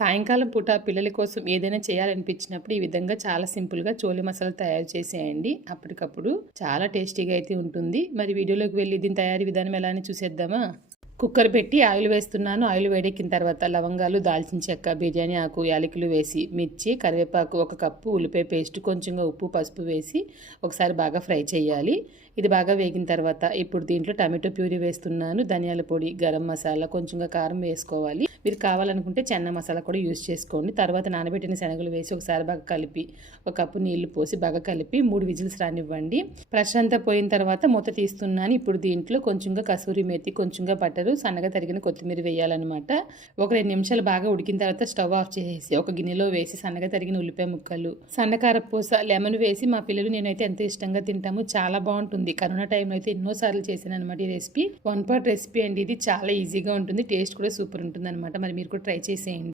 సాయంకాలం పూట పిల్లల కోసం ఏదైనా చేయాలనిపించినప్పుడు ఈ విధంగా చాలా సింపుల్గా చోలే మసాలా తయారు చేసేయండి. అప్పటికప్పుడు చాలా టేస్టీగా అయితే ఉంటుంది. మరి వీడియోలోకి వెళ్ళి దీని తయారీ విధానం ఎలా అని చూసేద్దామా. కుక్కర్ పెట్టి ఆయిల్ వేస్తున్నాను. ఆయిల్ వేడెక్కిన తర్వాత లవంగాలు, దాల్చిన చెక్క, బిర్యానీ ఆకు, యాలకులు వేసి మిర్చి, కరివేపాకు, 1 కప్పు ఉల్లిపాయ పేస్ట్, కొంచెంగా ఉప్పు, పసుపు వేసి ఒకసారి బాగా ఫ్రై చేయాలి. ఇది బాగా వేగిన తర్వాత ఇప్పుడు దీంట్లో టమాటో ప్యూరీ వేస్తున్నాను. ధనియాల పొడి, గరం మసాలా, కొంచెంగా కారం వేసుకోవాలి. మీరు కావాలనుకుంటే చెన్న మసాలా కూడా యూజ్ చేసుకోండి. తర్వాత నానబెట్టిన శనగలు వేసి ఒకసారి బాగా కలిపి 1 కప్పు నీళ్లు పోసి బాగా కలిపి 3 విజిల్స్ రానివ్వండి. ప్రెషర్ అంతా పోయిన తర్వాత మూత తీస్తున్నాను. ఇప్పుడు దీంట్లో కొంచెంగా కసూరి మేతి, కొంచెంగా బటరు, సన్నగా తరిగిన కొత్తిమీర వేయాలన్నమాట. ఒక 2 నిమిషాలు బాగా ఉడికిన తర్వాత స్టవ్ ఆఫ్ చేసి ఒక గిన్నెలో వేసి సన్నగా తరిగిన ఉల్లిపాయ ముక్కలు, సన్నకారపూస, లెమన్ వేసి మా పిల్లలు నేనైతే ఎంతో ఇష్టంగా తింటాము. చాలా బాగుంటుంది. కరోనా టైంలో అయితే ఎన్నోసార్లు చేశాను అనమాట ఈ రెసిపీ. 1 పాట్ రెసిపీ అండి. ఇది చాలా ఈజీగా ఉంటుంది. టేస్ట్ కూడా సూపర్ ఉంటుంది అనమాట. మరి మీరు కూడా ట్రై చేసేయండి.